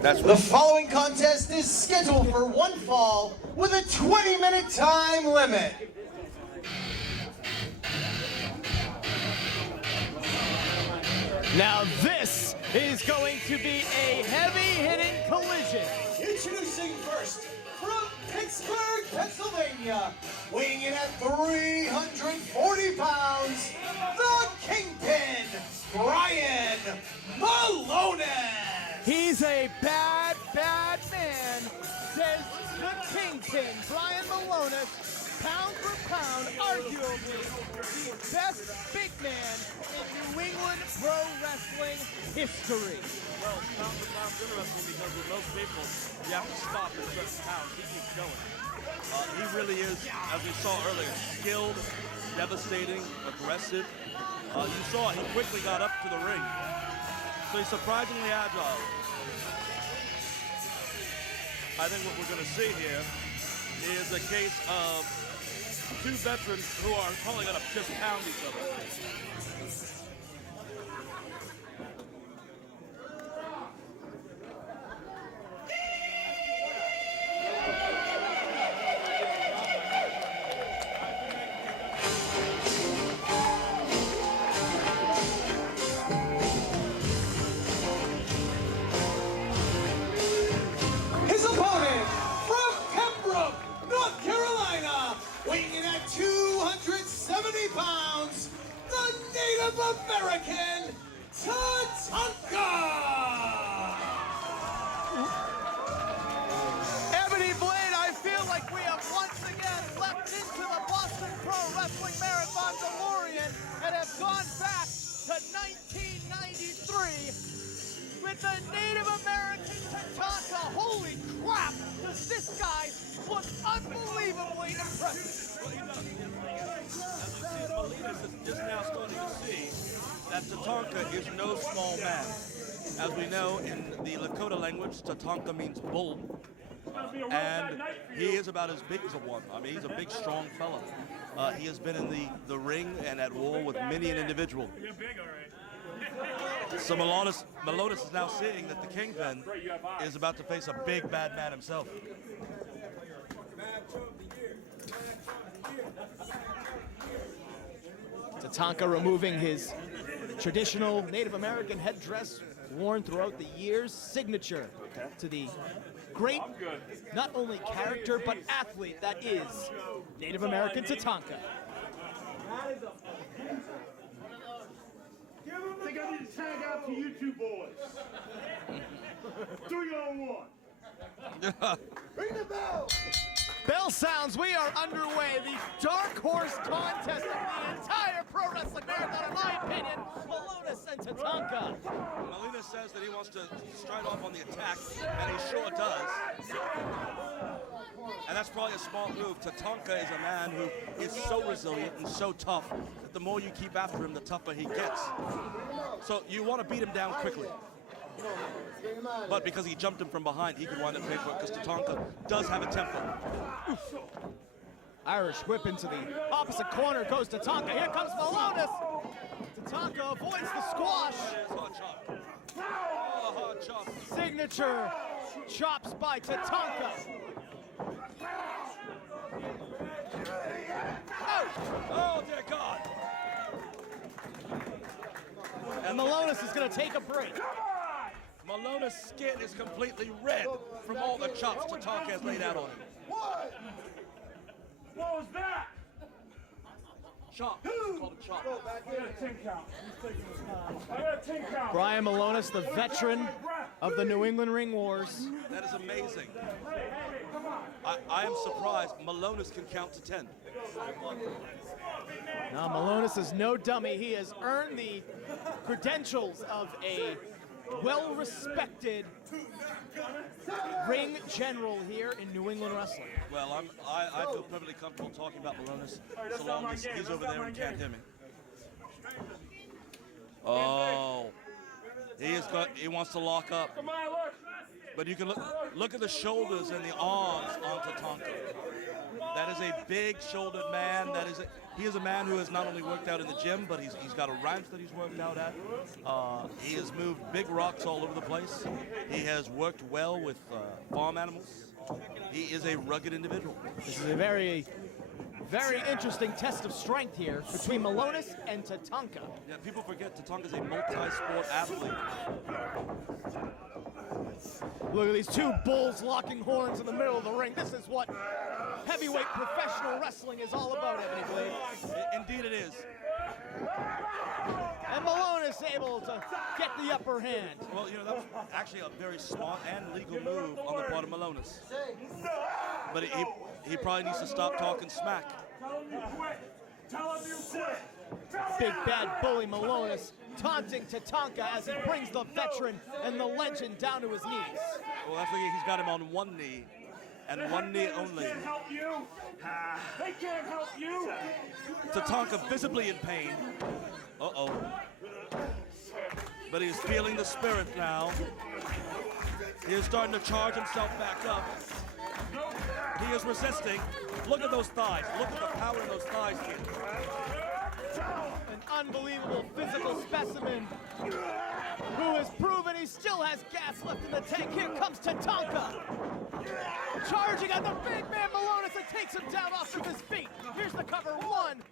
The following contest is scheduled for one fall with a 20-minute time limit. Now this is going to be a heavy-hitting collision. Introducing first, from Pittsburgh, Pennsylvania, weighing in at 340 pounds, the Kingpin, Brian Milonas. He's a bad, bad man, says the Kingpin, Brian Milonas, pound for pound, arguably the best big man in New England pro wrestling history. Well, pound for pound is interesting because with most people, you have to stop at certain pounds. He keeps going. He really is, as we saw earlier, skilled, devastating, aggressive. You saw he quickly got up to the ring. So he's surprisingly agile. I think what we're going to see here is a case of two veterans who are probably going to just pound each other. His opponent, from Pembroke, North Carolina, weighing in at 270 pounds, the Native American, Tatanka! Ebony Blade, I feel like we have once again leapt into the Boston Pro Wrestling Marathon DeLorean and have gone back to 1993 with the Native American Tatanka. Holy crap, does this guy look unbelievably impressive. Well, he does. As we see, Milonas is just now starting to see that Tatanka is no small man. As we know, in the Lakota language, Tatanka means bull. And he is about as big as a one. I mean, he's a big, strong fella. He has been in the ring and at war with many an individual. So Milonas is now seeing that the Kingpin is about to face a big, bad man himself. Tatanka removing his traditional Native American headdress worn throughout the years, signature to the great, not only character, but athlete that is Native American Tatanka. I think I need to tag out to you two boys. 3-on-1. Ring the bell! Bell sounds, we are underway. The dark horse contest of the entire pro wrestling marathon, in my opinion, Milonas and Tatanka. Milonas says that he wants to stride off on the attack, and he sure does. And that's probably a smart move. Tatanka is a man who is so resilient and so tough that the more you keep after him, the tougher he gets. So you want to beat him down quickly. But because he jumped him from behind, he could wind up paying for it because Tatanka does have a temper. Irish whip into the opposite corner goes Tatanka. Here comes Milonas. Tatanka avoids the squash. Hard chop. Oh, hard chop. Signature chops by Tatanka. Oh, dear God. And Milonas is going to take a break. Milonas' skin is completely red from all the chops Tatanka has laid out on him. What was that? Chop. It's called a chop. I got a 10 count. I got a 10 count. Brian Milonas, the veteran of the New England Ring Wars. That is amazing. I am surprised Milonas can count to 10. Now Milonas is no dummy. He has earned the credentials of a well-respected ring general here in New England wrestling. Well, I feel perfectly comfortable talking about Milonas so long as he's over there and can't hear me. Oh, he wants to lock up. But you can look at the shoulders and the arms on Tatanka. That is a big-shouldered man. He is a man who has not only worked out in the gym, but he's got a ranch that he's worked out at. He has moved big rocks all over the place. He has worked well with farm animals. He is a rugged individual. This is a very, very interesting test of strength here between Milonas and Tatanka. Yeah, people forget Tatanka is a multi-sport athlete. Look at these two bulls locking horns in the middle of the ring. This is what heavyweight professional wrestling is all about, Ebony Blade. Indeed it is. And Milonas able to get the upper hand. Well, you know, that was actually a very smart and legal move on the part of Milonas. But he probably needs to stop talking smack. Tell him you quit. Tell him you quit. Big bad bully Milonas taunting Tatanka as he brings the veteran and the legend down to his knees. Well, I think he's got him on one knee, and one knee only. They can't help you. They can't help you. Tatanka visibly in pain. Uh-oh. But he's feeling the spirit now. He is starting to charge himself back up. He is resisting. Look at those thighs. Look at the power in those thighs here. An unbelievable physical specimen who has proven he still has gas left in the tank. Here comes Tatanka. Charging at the big man Milonas and takes him down off of his feet. Here's the cover one.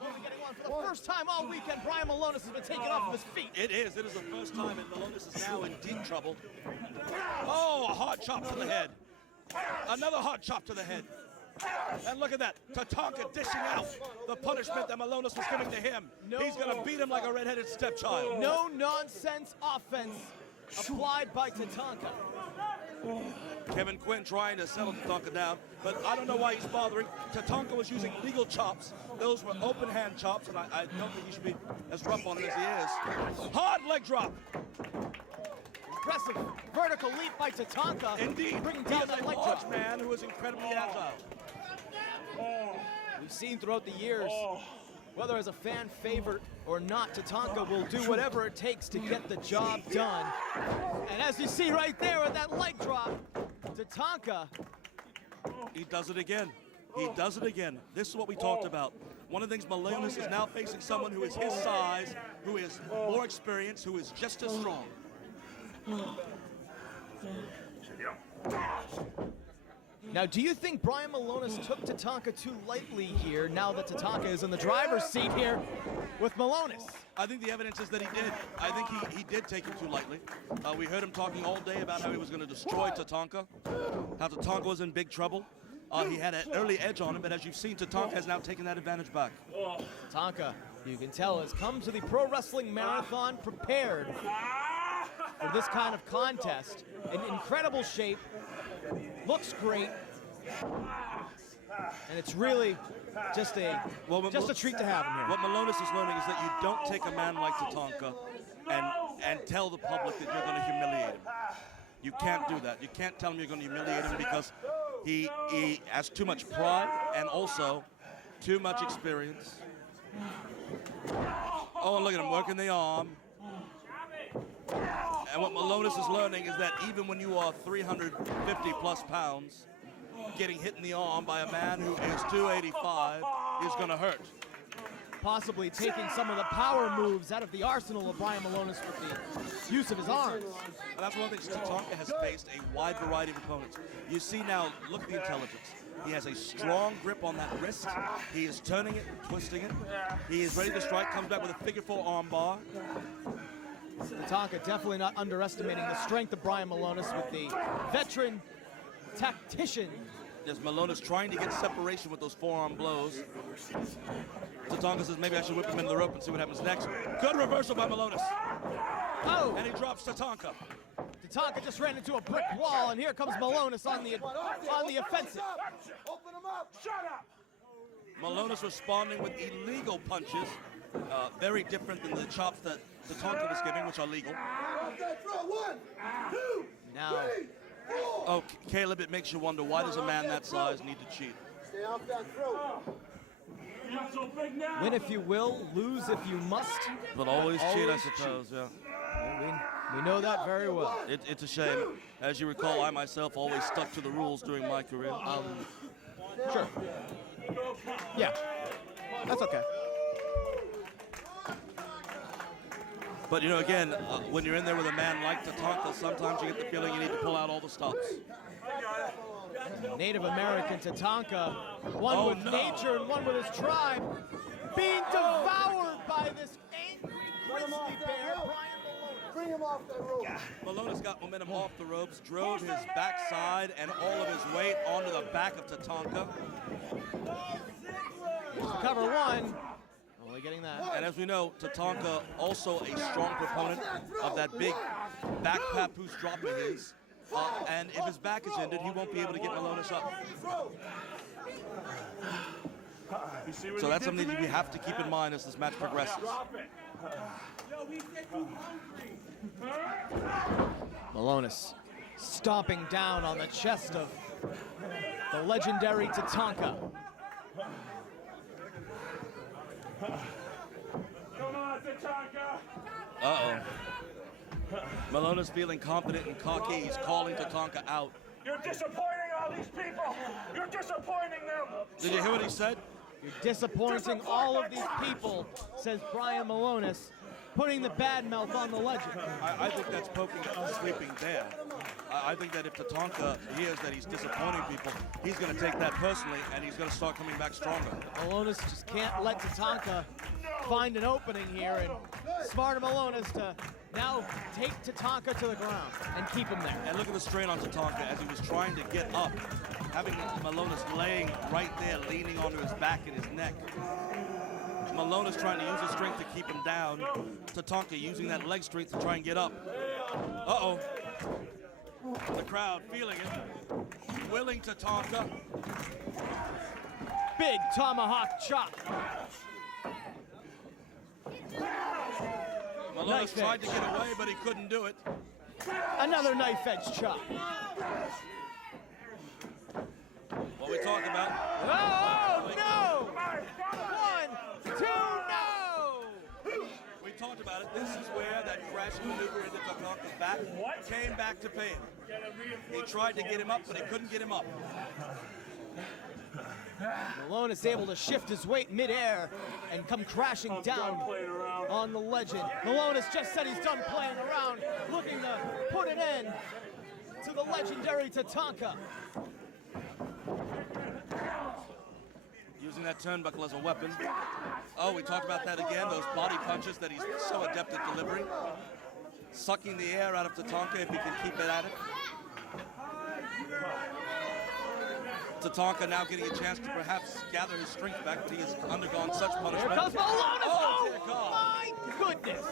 Only getting one for the first time all weekend. Brian Milonas has been taken off of his feet. It is. It is the first time, and Milonas is now in deep trouble. Oh, a hard chop to the head. Another hard chop to the head. And look at that. Tatanka dishing out the punishment that Milonas was giving to him. He's going to beat him like a red-headed stepchild. No nonsense offense applied by Tatanka. Kevin Quinn trying to settle Tatanka down, but I don't know why he's bothering. Tatanka was using legal chops. Those were open hand chops, and I don't think he should be as rough on it as he is. Hard leg drop. Impressive vertical leap by Tatanka. Indeed, bringing he down is that a leg large drop. man who is incredibly agile. We've seen throughout the years, whether as a fan favorite or not, Tatanka will do whatever it takes to get the job done. And as you see right there with that leg drop, Tatanka. He does it again. He does it again. This is what we talked about. One of the things, Milonas is now facing someone who is his size, who is more experienced, who is just as strong. Now, do you think Brian Milonas took Tatanka too lightly here now that Tatanka is in the driver's seat here with Milonas? I think the evidence is that he did. I think he did take it too lightly. We heard him talking all day about how he was going to destroy Tatanka, how Tatanka was in big trouble. He had an early edge on him, but as you've seen, Tatanka has now taken that advantage back. Tatanka, you can tell, has come to the Pro Wrestling Marathon prepared for this kind of contest. In incredible shape, looks great, and it's really just a treat to have him here. What Milonas is learning is that you don't take a man like Tatanka and tell the public that you're going to humiliate him. You can't do that. You can't tell him you're going to humiliate him because he has too much pride and also too much experience. Oh, and look at him working the arm. And what Milonas is learning is that even when you are 350 plus pounds, getting hit in the arm by a man who is 285 is going to hurt. Possibly taking some of the power moves out of the arsenal of Brian Milonas with the use of his arms. And that's one of the things. Tatanka has faced a wide variety of opponents. You see now, look at the intelligence. He has a strong grip on that wrist. He is turning it, twisting it. He is ready to strike, comes back with a figure-4 arm bar. Tatanka definitely not underestimating the strength of Brian Milonas with the veteran tactician. There's Milonas trying to get separation with those forearm blows. Tatanka says maybe I should whip him into the rope and see what happens next. Good reversal by Milonas. Oh! And he drops Tatanka. Tatanka just ran into a brick wall, and here comes Milonas on the offensive. Open him up. Shut up. Milonas responding with illegal punches, very different than the chops that Tatanka was giving, which are legal. One, two, Now, three, four. Oh, Caleb, it makes you wonder, why does a man that size need to cheat? Stay off that throat. You're not so big now. win if you will, lose if you must. But always cheat, I Always suppose, yeah. We know that very well. It's a shame. As you recall, I myself always stuck to the rules during my career. Sure. Yeah. That's okay. But, you know, again, when you're in there with a man like Tatanka, sometimes you get the feeling you need to pull out all the stops. Native American Tatanka, one Oh, with no. nature and one with his tribe, being devoured by this angry grizzly bear, Brian Milonas. Bring him off that rope. Milonas got momentum off the ropes, drove his backside and all of his weight onto the back of Tatanka. Cover one, only getting that. And as we know, Tatanka also a strong proponent of that big back papoose drop of his. And if his back is ended, he won't be able to get Milonas up. So that's something that we have to keep in mind as this match progresses. Milonas stomping down on the chest of the legendary Tatanka. Come on, Tatanka. Uh-oh. Milonas feeling confident and cocky. He's calling Tatanka out. You're disappointing all these people. You're disappointing them. Did you hear what he said? You're disappointing all of these people, says Brian Milonas, putting the bad mouth on the legend. I think that's poking a sleeping bear. I think that if Tatanka hears that he's disappointing people, he's going to take that personally, and he's going to start coming back stronger. Milonas just can't let Tatanka find an opening here, and smart of Milonas to now take Tatanka to the ground and keep him there. And look at the strain on Tatanka as he was trying to get up, having Milonas laying right there, leaning onto his back and his neck. Milonas trying to use his strength to keep him down. Tatanka using that leg strength to try and get up. Uh-oh. The crowd feeling it. Willing Tatanka. Big tomahawk chop. Milonas Knife tried to edge. get away, but he couldn't do it. Another knife edge chop. What we talking about? Oh, no! 1, 2, no! We talked about it. This is where that crashing maneuver into Tatanka's back came back to pay him. He tried to get him up, but he couldn't get him up. Milonas able to shift his weight midair and come crashing down on the legend. Milonas just said he's done playing around, looking to put an end to the legendary Tatanka. Using that turnbuckle as a weapon. Oh, we talked about that again, those body punches that he's so adept at delivering. Sucking the air out of Tatanka if he can keep it at it. Tatanka now getting a chance to perhaps gather his strength back, but he has undergone such punishment. Here comes Milonas! Oh, dear God. My goodness!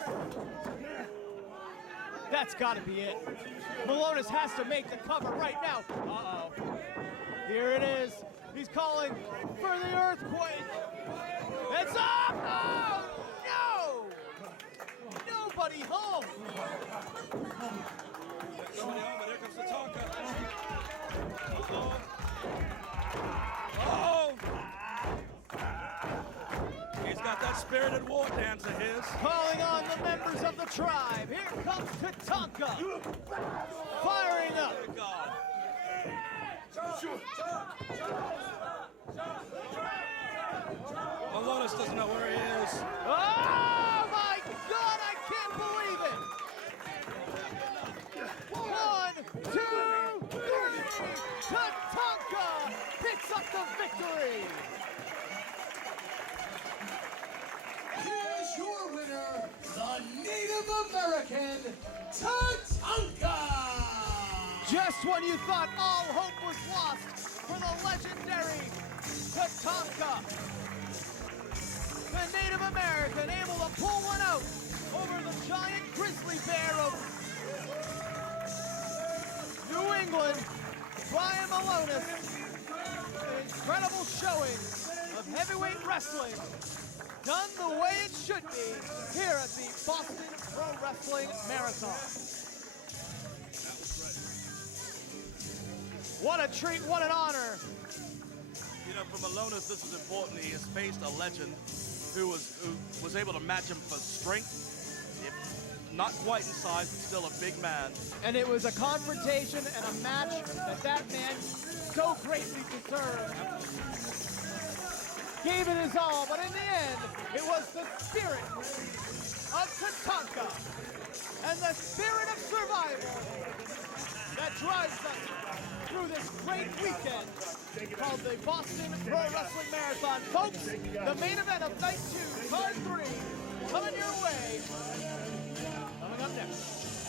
That's got to be it. Milonas has to make the cover right now. Uh-oh. Here it is. He's calling for the earthquake. It's up! Oh, no! Nobody home. Nobody home, but here comes Tatanka. Uh-oh. Oh! He's got that spirited war dance of his. Calling on the members of the tribe. Here comes Tatanka. Firing up. Dear God. Milonas doesn't know where he is. Oh my God, I can't believe it! 1, 2, 3, Tatanka picks up the victory! Here's your winner, the Native American Tatanka! Just when you thought all hope was lost for the legendary Tatanka, the Native American able to pull one out over the giant grizzly bear of New England, Brian Milonas. An incredible showing of heavyweight wrestling, done the way it should be here at the Boston Pro Wrestling Marathon. What a treat, what an honor. You know, for Milonas, this is important. He has faced a legend who was able to match him for strength, if not quite in size, but still a big man. And it was a confrontation and a match that man so greatly deserved. Gave it his all, but in the end, it was the spirit of Tatanka and the spirit of survival that drives us through this great weekend called the Boston Pro Wrestling Marathon. Folks, the main event of night 2, card 3, coming your way. Coming up next.